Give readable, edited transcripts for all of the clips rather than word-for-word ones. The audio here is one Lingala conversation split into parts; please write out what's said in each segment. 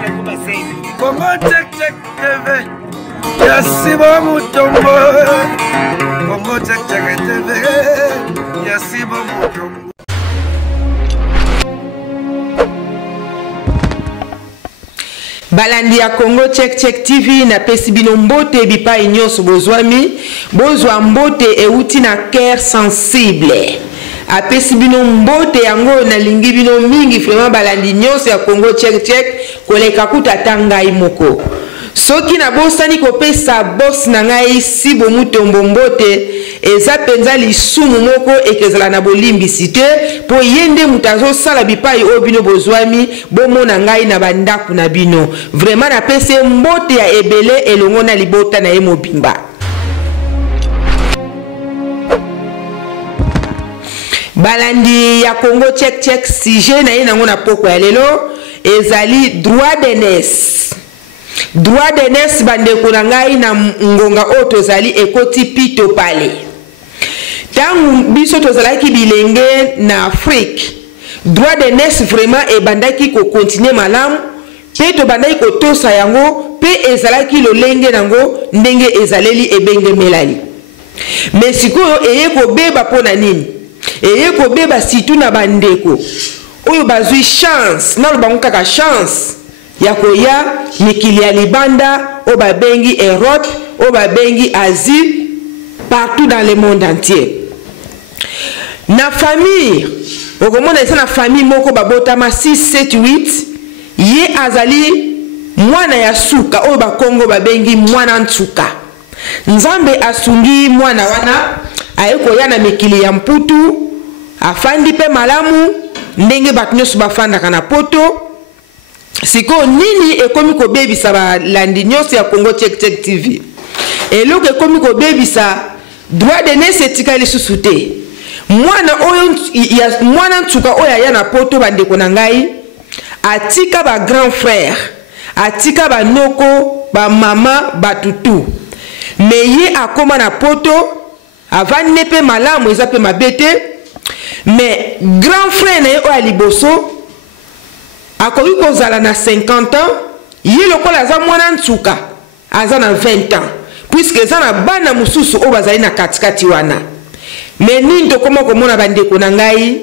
Congo check check TV. Yasiba Mutombo. Congo check check TV. Yasiba Mutombo. Balandi ya Congo check check TV na pesi bino mbote bipa inyoso bozwami bozwa mbote euti na cœur sensible a pesi bino mbote yango na lingi bino mingi vraiment balandi nyonso ya Congo check check koleka kuta tangai moko soki na bosani kopesa boss na ngai si bomutombo mbote eza penza lisumu moko ekezala na bolimbisite po yende mutazo sala bipai obino bozwami bomona ngai na bandaku na bino vraiment na pese mbote ya ebele elongo na libota na ye mobimba balandi ya Congo check check sujet na ye nango na poko ya lelo ezali droit d'aînesse. Droit d'aînesse bandeko na ngai na ngonga o tozali ekoti pito pale. Tangu biso tozalaki bilenge na Afrique. Droit d'aînesse vraiment ebandaki ko continuer malamu pe to bandaki ko tosa yango pe ezalaki lolenge nango ndenge ezaleli ebenge melali. Mais sikoyo eye ko beba pona nini? Eye ko beba situ na bandeko. Oyo bazui chance, na bango kaka chance. Yakoya mikili ya libanda oba bengi Europe oba bengi Asie partout dans le monde entier na famille okomona esa na famille moko babota ma 6 7 8 ye azali mwana ya suka oba Kongo babengi mwana ntsuka nzambe asungi mwana wana ayekoya na mikili ya mputu afandi pe malamu ndenge batnyoso bafanda na poto siko nini ekomi ko bebisa ba landi nyonso ya Congo check check TV eloko ekomi ko bebisa droit d'aînesse etikali susute mwana oyo ya mwana ntsuka oya ya na poto bandeko na ngai atika ba grand frère atika ba noko ba mama batutu meye akoma na poto avane pe malamu eza pe mabete mais grand frère na ye oya liboso akoki kozala na 50 ans ye lokola aza mwana ntsuka aza na 20 ans puisque eza na bana mususu o bazali na katikati wana mais nini tokoma komona bandeko na ngai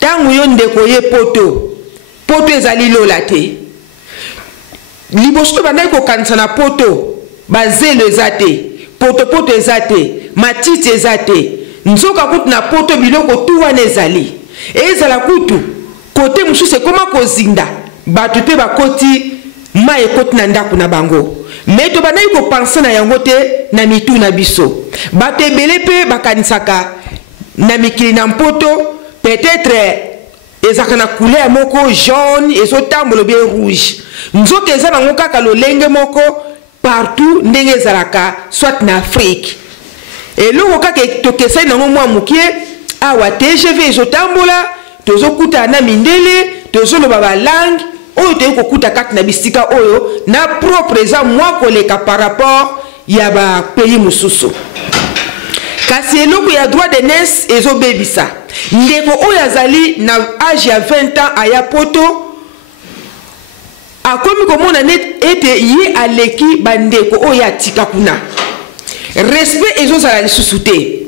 tangu yo ndeko ye poto ezali lola te liboso bandaki kokanisa na poto bazelo eza te poto eza te matiti eza te nzoka kutu na poto biloko tu wana ezali ezala kutu kote mususu ekoma kozinda batu pe bakoti ma ekoti na ndako na bango mais to bandaki kopense na yango te na mitu na biso bato ebele pe bakanisaka na mikili na mpoto peut-être ezaka na couleur moko jaune ezotambola bien rouge nzoka eza nango kaka lolenge moko partout ndenge ezalaka soit na Afrique eloko kaka tokesai nango mwa mokie awa TGV ezotambola tozokuta na mindele tozoloba ba langue oyo te kokuta kati na bisika oyo na propre eza mwa koleka par rapport ya ba pays mususu kasi eloko ya droit d'aînesse ezobebisa ndeko oyo azali na âge ya 20 ans aya poto akomi komona net ete ye aleki bandeko oyo atika kuna respect ezozala lisusu te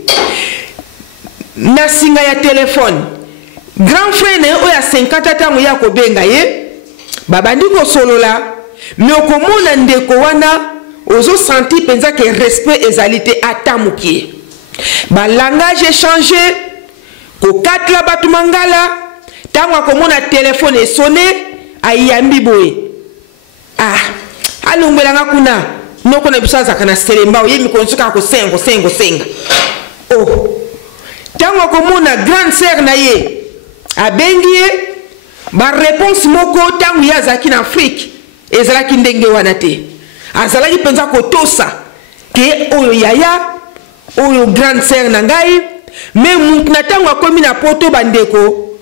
na singa ya telefone grand frère na oya 50 tango ya kobenga ye babandi ko solola mais okomona ndeko wana ozo senti penza que respect ezalité atamuki ba langage échangé ko katla batu mangala tango akomona téléphone et sonné ayambi boye alongwelanga kuna noko na bisaza kana selemba yemi konsuka ko sengo tango akomona grande sœur na ye abengie ba réponse moko tangu ya zaki na Afrique ezalaki ndenge wana te azalaki penza kotosa ke oyo yaya oyo grande sœur na ngai mais mutna tangu akomi na poto bandeko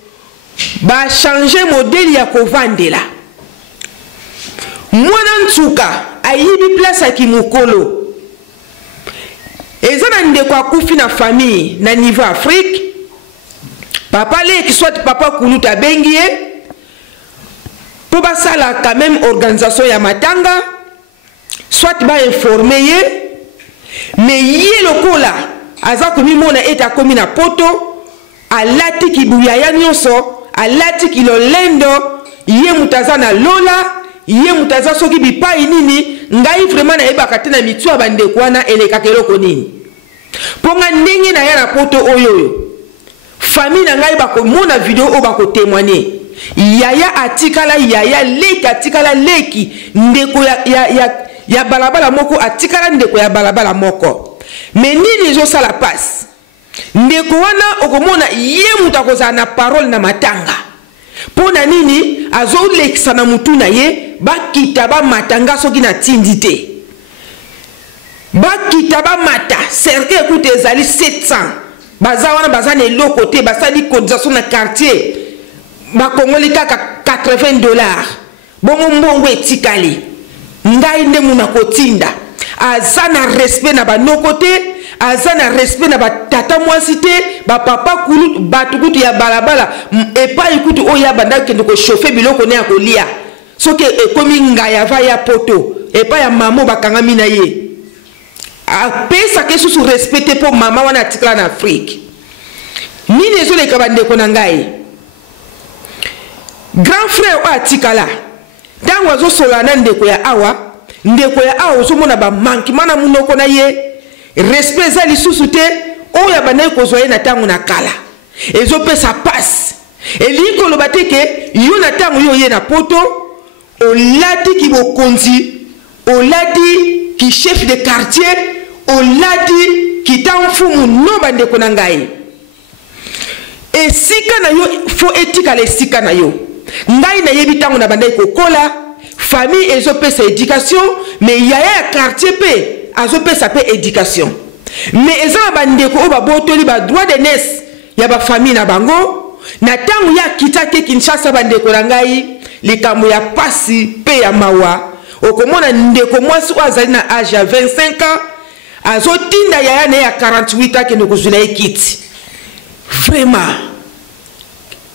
ba changer modèle ya kovandela mwana ntsuka ayibi place aki mukolo ezana ndeko akufi na famille na niveau Afrique papa le qui soit papa kuluta bengie pour basala quand même organisation ya matanga soit ba informer ye mais ye lokola aza komi mona eta komi na poto alati kibuya ya nyonso alati kilolendo ye mutaza na lola ye mutaza soki bipai nini ngai vraiment na yeba katena mitwa bande kwana eleka keloko nini ponga ndenge na ya na poto oyo famille na ngai bako mona video o bako témoigner yaya atikala yaya leki atikala leki ndeko ya balabala moko atikala ndeko ya balabala moko mais nini zo sala passe ndeko wana okomona ye mutakoza na parole na matanga pona nini azo lekisa na mutu na ye bakita ba matanga soki na tindi te bakita ba mata cercle écoute ezali 700 baza wana baza na eloko te basali cotisation na quartier bakongoli kaka $80 bongo mbongo etikali ngai nde muna kotinda aza na respect na banoko te aza na respect na batata mwasi te bapapa kulu batu kutu ya balabala epai kutu oya banda kende ko chauffer biloko ne ya kolia soki ekomi ngaya va ya poto epai ya mamo bakangami na ye apesa ke susu respecte po mama wana atikala na Afrique nini ezoleka bandeko na ngai grand frère o atikala ntango azosola na ndeko ya awa ozomona bamankima na munoko na ye respect eza lisusu te oyo abandaki kozwa ye na ntango na kala ezopesa pasi elingi koloba te ke yo na ntango yo ye na poto olati kibokonzi olati ki chef de quartier olati kita mfumu no bandeko na ngai esika na yo fo etikala esika na yo ngai na yebi ntango na bandaki kokola famille ezopesa éducation mais yaya ya quartier pe azopesa pe éducation mais eza bandeko o babotoli ba droit de naissance ya ba famille na bango na tangu ya kitake Kinshasa bandeko na ngai likambo ya pasi pe ya mawa okomona ndeko mwasi azali na âge ya 25 ans azotinda yaya na ya 48 ans kende kozula ekiti vraiment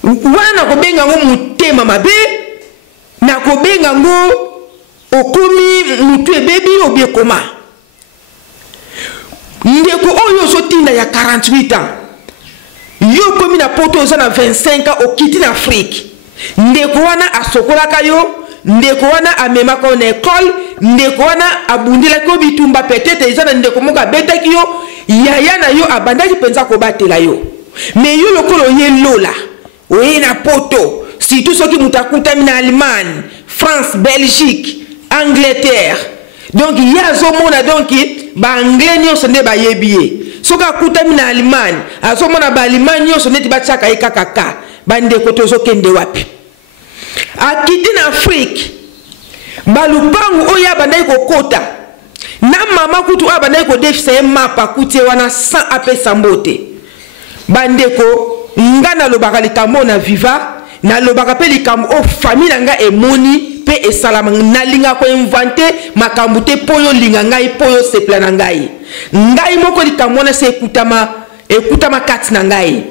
wana kobenga ngo mutema mabe na kobenga ngo okomi mutu ebebi obiekoma ndeko oyo zotinda ya 48 ans yo komi na poto oza na 25 ans okiti na Afrique ndeko wana asokolaka yo ndeko wana amemaka na école ndeko wana abundelaki yo bitumba peut-être eza na ndeko moko abetaki yo yaya na yo abandaki mpenza kobatela yo mais yo lokolo ye lola oye na poto surtout soki mutu akutami na Allemagne France Belgique Angleterre donc ye azomona donc baanglais nyonso nde bayebi ye soki akutami na Allemagne azomona baallemagne nyonso neti batiaka ye kakaka bandeko tozokende wapi akiti na Afrique balupangu oyo abandaki kokota na mama kutu oyo abandaki kodefisa ye mapa kuti wana sans apesa mbote bandeko nga nalobaka likambo na viva nalobaka pe likambo o famille na nga emoni pe esalama nalinga ko inventer makambo te poyo linga ngai poyo sepla na ngai ngai moko likambo na se ekutama kati na ngai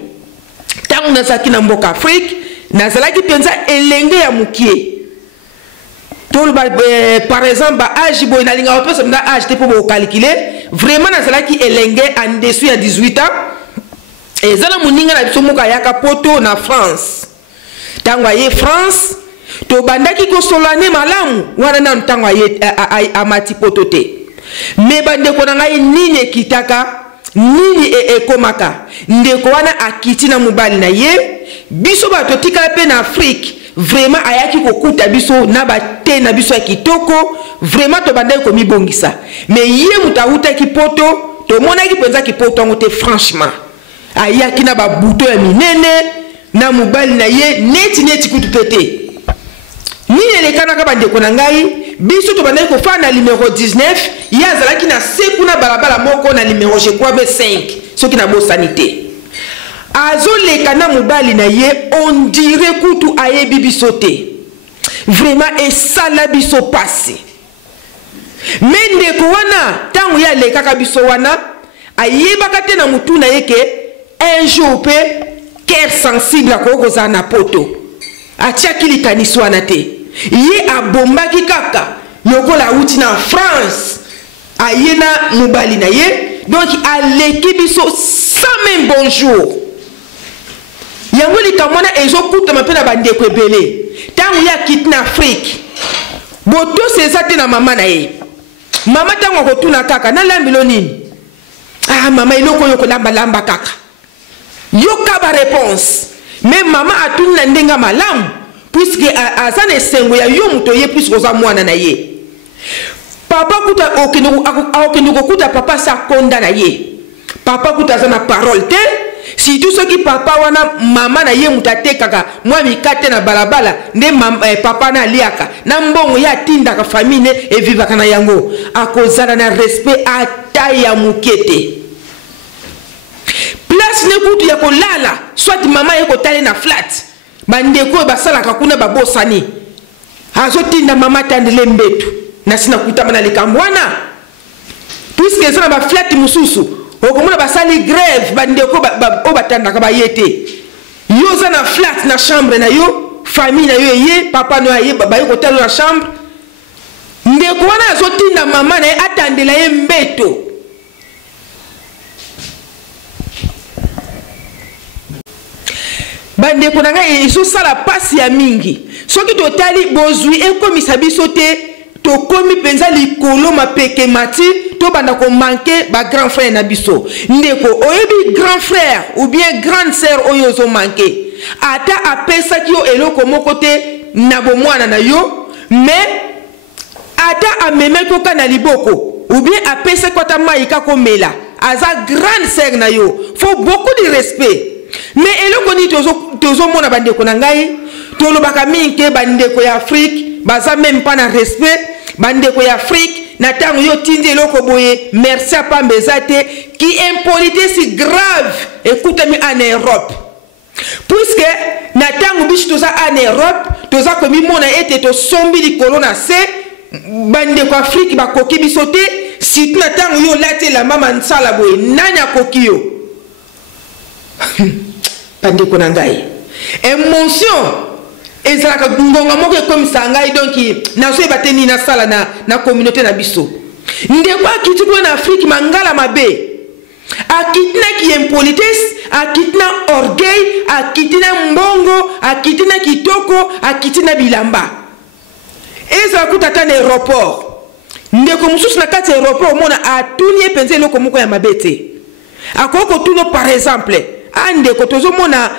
tangu nazaki na mboka Afrique nazalaki penza elenge ya mukie toloba par exemple ba âge boy nalinga opesa na âge te po bo calculer vraiment nazalaki elenge en dessous ya 18 ans ezala muninga na biso muka yaka poto na France tango aye France to bandaki ko solane malamu wana na ntango aye amati poto te me bandeko na ngai nini ekitaka nini ekomaka ndeko wana akiti na mobali na ye biso bato tikala pe na Afrique vraiment ayaki kokuta biso na bate na biso ya kitoko vraiment to bandaki ko mibongisa mais ye mutahuta ki poto to monaki penza ki poto ngote franchement ayaki na babuto ya minene na mobali na ye neti kutu pete nini elekana ka bandeko na ngai biso to bandaki ko fa na numéro 19 ya zalaki na seku na balabala moko na numéro je crois 5 soki na bo sanité azoleka na mobali na ye on dirait kutu ayebi biso te vraiment esala biso pasi mais ndeko wana tango ya lekaka biso wana ayebaka te na mutu na ye ke un jour pe cœur sensible akokozala na poto atiaki likanisi wana te ye abombaki kaka lokola uti na France ayena mobali na ye donc aleki biso sans même bonjour yango likamwana ezokutama mpe na bandeko ebele ntango ye akiti na Afrique botosa eza te na mama na ye mama ntango akotuna kaka nalambelo nini ah mama eloko oyo kolambalamba kaka yoka ba réponse mais mama atuni na ndenga malamu puisque aza na esengo ya yo moto ye puisque oza mwana na ye papa kuta okende kokuta papa sa konda na ye papa kuta aza na parole te surtout soki papa wana mama na ye moto atekaka mwa mikate na balabala nde papa na aliaka na mbongo ye atindaka famille ne evivaka na yango akozala na respect ata ya moke te place ne kutu ya kolala soit mama ye kotale na flat bandeko basalaka kuna babosani azotinda mama tandele mbetu nasina kutama na likambo wana puisque eza na baflat mosusu okomona basali grève bandeko o batandaka baye te yo oza na flat na chambre na yo famille na yo eye papa no aye baye kotala na chambre ndeko wana azotinda mama na ye atandela ye mbeto bandeko na ngai ezosala pasi ya mingi soki totali bozwi ekomisa biso te tokomi penza likolo mapeke mati to banda ko manquer ba grand frère na biso ndeko oyebi grand frère ou bien grande sœur oyo zo manquer ata apesa ki yo eloko moko te na bomwana na yo mais ata ameme ko kana liboko ou bien apesa ko ta maika ko mela aza grande sœur na yo faut beaucoup de respect mais eloko ni tozo mona bandeko na ngai tolobaka mingi bandeko ya Afrique baza même pas na respect bandeko ya Afrique na tango yo tindi eloko boye merci pa mbezate qui impolitesse grave écoutez-moi en Europe puisque na tango biso toza en Europe toza komi mona ete to sombi likolo na se bandeko Afrique bakoki biso te si na tango yo late la mama nsala boye nani akoki yo bandeko na ngai émotion ezalaka ngonga moko comme ça ngai donc nazo ebateni na sala na communauté na biso ndeko akiti ko na Afrique mangala mabe akitina ki impolitesse akitina orgueil akitina mbongo akitina kitoko akitina bilamba ezala kutata na aéroport ndeko mususu na kati aéroport mona atuni epenze eloko moko ya mabete akoko tuno par exemple ande ko tozomona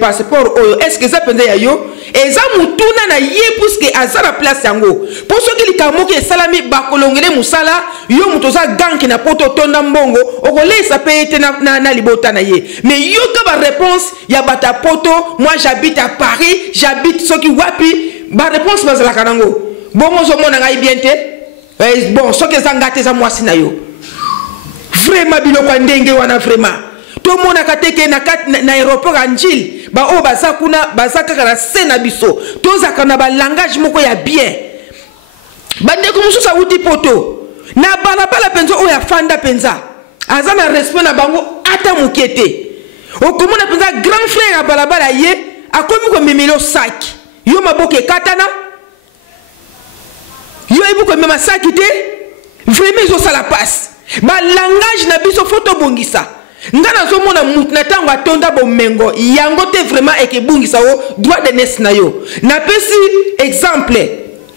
passeport oyo est-ce que ça pende ya yo eza mutuna na ye puisque azala place yango pour ceux qui likamoko esalami bakolongele musala yo mutoza ganki na poto tonda mbongo okolesa pete na libota na ye mais yo ka ba réponse ya bata poto moi j'habite à Paris j'habite soki wapi ba réponse bazala kanango bongo zomona ngai bien te bon soki zangate za mwasi na yo vraiment biloko ndenge wana vraiment tout le monde a été na aéroport Anjil ba o baza kuna baza kaka na sena biso toza kana ba langage moko ya bien bande ko mususa uti poto na balabala penza o ya fanda penza aza na respect na bango ata mukete o komona penza grand frère ya balabala ye akomi ko memelo sac yo maboke katana yo ebu ko mema sac te vraiment zo sala passe ba langage na biso photo bongisa ngana zo mona mutu na tango atonda bomengo yango te vraiment ekebungisa o droit de naissance na yo na pesi exemple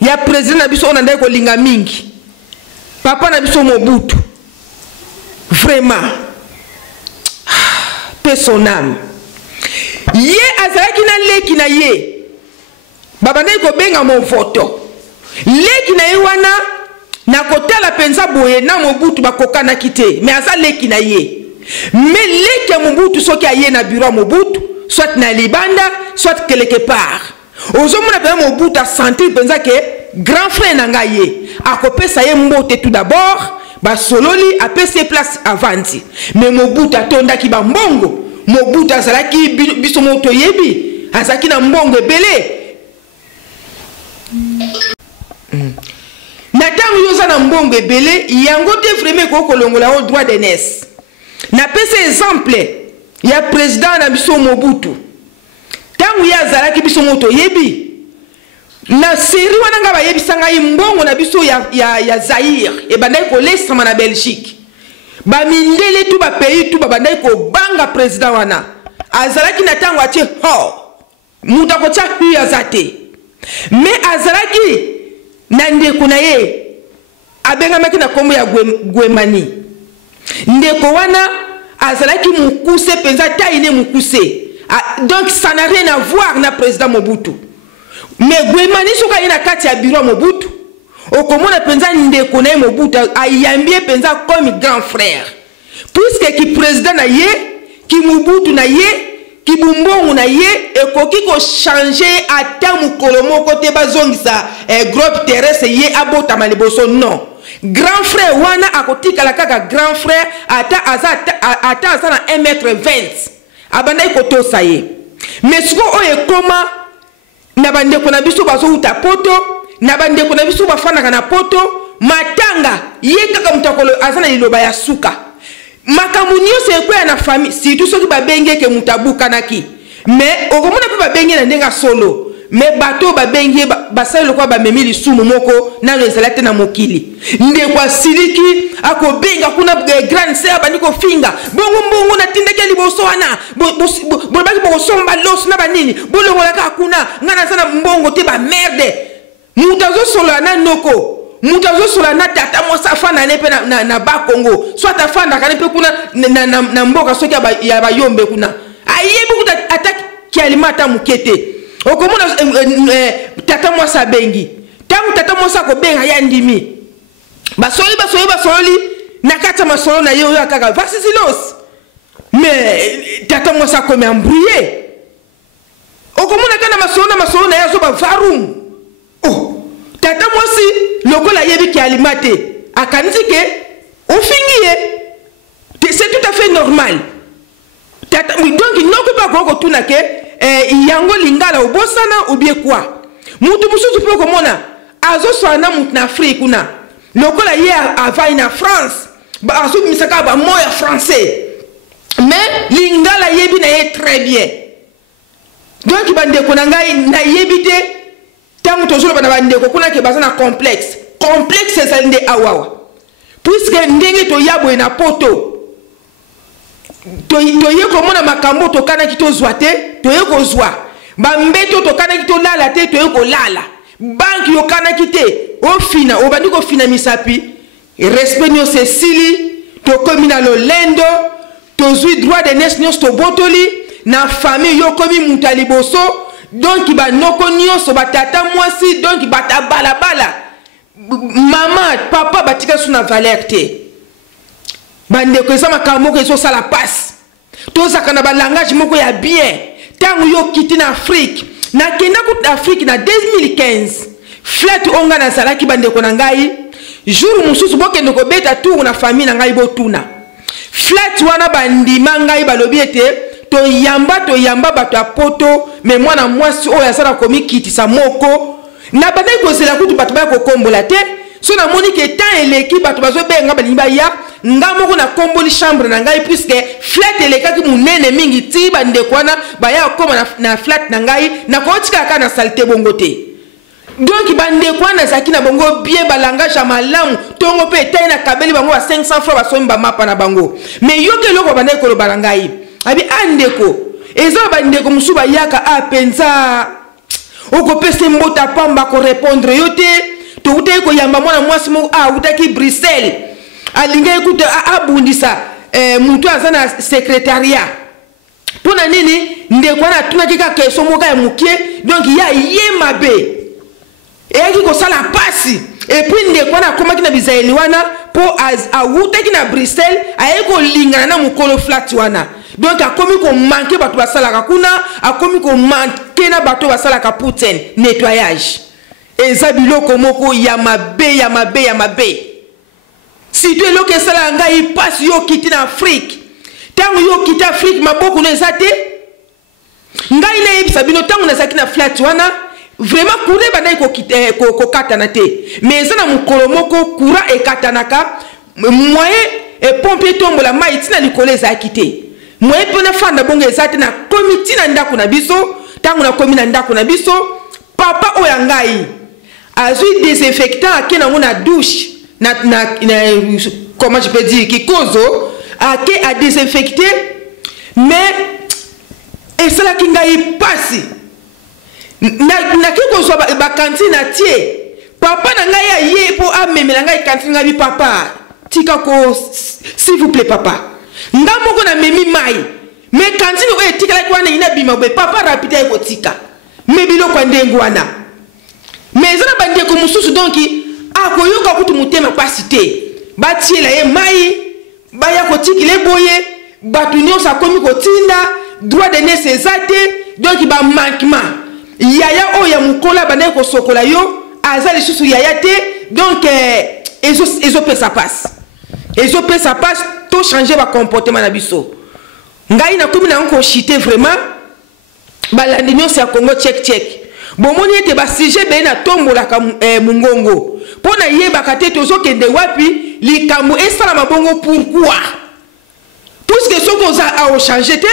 ya président na biso ona ndai ko linga mingi papa na biso Mobutu vraiment paix son âme ye azalaki na leki na ye baba ndai ko benga mo photo leki na ye wana na kotala penza boye na Mobutu bakokana kite mais aza leki na ye mais leki ya Mobutu soki aye na bureau Mobutu soit na libanda soit quelque part ozomona pe Mobutu a sentir penza ke grand frère na ngai ye akopesa ye mbote tout d'abord ba sololi apesa place avanti mais Mobutu atondaki ba mbongo Mobutu azalaki biso moto yebi azaki na mbongo ebele na tango yoza na mbongo ebele yango te vraiment ko kolongola au droit de naissance na pese exemple ya président na biso Mobutu tango ya zalaki biso moto yebi na série wana nga bayebisa ngai mbongo na biso ya Zaire e bandai ko lesama na Belgique bamindele tu ba pays tu bandai ko banga président wana azalaki na tango atie ho muta ko tia hu azate mais azalaki na ndeko na ye abengamaki na kombo ya Gwemani ndeko wana azalaki mukuse penza taine mukuse donc ça n'a rien à voir na président Mobutu. Mais Gwemani soka ina kati ya bureau Mobutu. Okomona penza ndeko na Mobutu ayambie penza comme grand frère. Puisque ki président na ye, ki Mobutu na ye, ki Bumbongo na ye, ekoki ko changer ata mukolo moko te bazongisa groupe terrestre ye abota maliboso non. Grand frère wana akotika la kaka grand frère ata aza na 1,20 m. Abandai koto saye. Mais siko oye koma na bandeko na biso bazo uta poto, na bandeko na biso bafana kana poto, matanga ye kaka mutakolo azana liloba ya suka. Makambu nyonso ekwe na famille, si tout soki babenge ke mutabuka naki. Mais okomona pe babenge na ndenga solo. Mais bato babenge basali lokwa bamemi lisumu moko nano ezalate na mokili. Ndekwa siliki akobenga kuna grand sœur bandiko finga. Bongo na tindeke liboso wana. Bolobaki bokosomba loso na banini. Bolongolaka kuna ngana sana mbongo te ba merde. Mutazo solo na noko. Mutazo solo na tata mosa fana nepe na ba Congo. Soit ta fana kanepe kuna na mboka soki ya bayombe kuna. Ayebi kuta attaque ki alimata mukete. Okomona tata mwasa bengi. Tangu tata mwasa ko benga ya ndimi. Basoli na kata masolo na yo kaka vasisilos. Mais tata mwasa ko me embrouiller. Okomona kana masolo na yazo ba varum. Oh, tata mwasi lokola yebi ki alimate. Akanisi ke ofingiye. C'est tout à fait normal. Tata donc il n'en peut pas ko tuna ke yango lingala obosana obie kwa mutu mususu po komona azo swana mutu na Afrique kuna lokola ye avai na France ba azo misaka ba moya français mais lingala yebi na ye très bien donc bande ko ngai na yebite tangu tozolo bana bande ko kuna ke bazana complexe ezalinde awawa puisque ndenge to yabo na poto toye komona makambo tokana kitozwa te toye kozwa bambeto tokana kitolala te toye kolala banki yokana kite ofina obandi ko fina misapi respect nyo Cecily tokomi na lolendo tozwi droit de naissance to botoli na famille yokomi mutali boso donc ba noko nyonso batata mwasi donc bata bala mama papa batika suna valeur te. Bande ko sama kamoko eso sala passe. Toza kana ba langage moko ya bien. Tangu yo kiti na Afrique. Na kenda ku Afrique na 2015. Flat onga na salaki bande ko na ngai. Jour mususu bokende ko beta tour na famille na ngai botuna. Flat wana bandima ngai balobi ete to yamba bato ya poto mais mwana mwasi oyo asala komi kiti sa moko. Na bande ko zela kutu bato ba ko kombola te. So na moni ke temps eleki bato bazo benga balimba ya ngamoko na komboli chambre na ngai puisque flat elekaki munene mingi ti bande kwana baya koma na flat na ngai na kotika ka na salte bongo te. Donc bande kwana zaki na bongo bien balangage ya malamu tongo pe tay na kabeli bango ba 500 francs basomi ba mapa na bango. Mais yoke loko bande ko balangai abi andeko eza bande ko musuba yaka apenza oko pese mbota pamba ko répondre yote to ute ko yamba mwana mwasi mo utaki Bruxelles alinga écoute abundisa mutu azana secrétariat pona nini ndeko na tuna kika keso moka ya mukie donc ya yemabe eki ko sala pasi et puis ndeko na komaki na bizaeli wana po utaki na Bruxelles ayeko lingana na mukolo flat wana donc akomi ko manquer bato basala kakuna akomi ko manquer na bato basala ka Putin nettoyage ezabilo komoko ya mabe si tu es lo que sala ngai passe yo kiti na Afrique tangu yo kiti Afrique maboko na ezate ngai na yebisa bino tangu na zaki na flat wana vraiment courant bandai ko katana te mais ezana mukolo moko courant ekatanaka moyen et pompe tombola mai tina likolo ezaki te moyen pona fanda bongo ezate na komiti na ndako na biso tangu na komi na ndako na biso papa oyangai azui désinfectant ake nango na douche comment je peux dire kikozo ake a désinfecté mais esalaki ngai pasi naki kozwa bakantine atie papa na ngai aye po amemela ngai kantine ngai papa tika ko s'il vous plaît papa nga moko na memi mai mais kantine oyo etikalaki wana ina bima be papa rapide ekotika me biloko ndenge wana mais eza na bandeko mosusu donc akoyoka kutu motema pasi te batiela ye mai baya kotikila eboye bato nyonso akomi kotinda droit de nese eza te donc bamanquement yaya oyo ya mokola bandaki kosokola yo aza lisusu yaya te donc ezopesa passe to changer bacomportement na biso ngai nakomi nango koshite vraiment balandi nyonso ya Congo check bomoni ete basujet beye na tombolaka mongongo mpo na yebaka te tozokende wapi likambo esalama bongo pourquoi puisque soki oza aochange te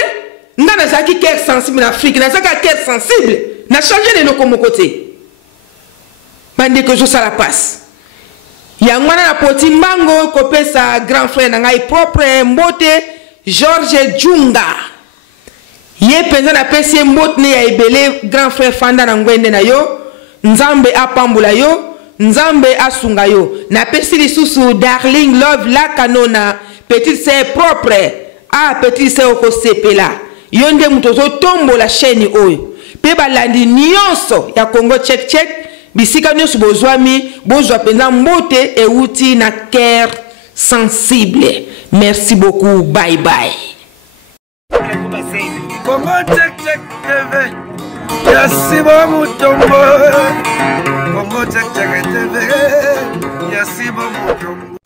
nga nazalaki cœur sensible na Afrique nazalaka cœur sensible na change nenoko moko te bandeko ezosala passe yango wana na poti mbango kopesa grand frère na ngai propre mbote George Junga ye penza na pesi mbote ne ya ebele grand frère fanda na ngwende na yo nzambe apambola yo nzambe asunga yo na pesi lisusu darling love la kanona petite sœur propre petite sœur okosepela yo nde mutu ozotombola chaîne oyo pe balandi nyonso ya Congo check bisika nyonso bozwa penza mbote euti na cœur sensible. Merci beaucoup, bye bye. Congo check TV Yasiba Mutombo Congo check TV Yasiba Mutombo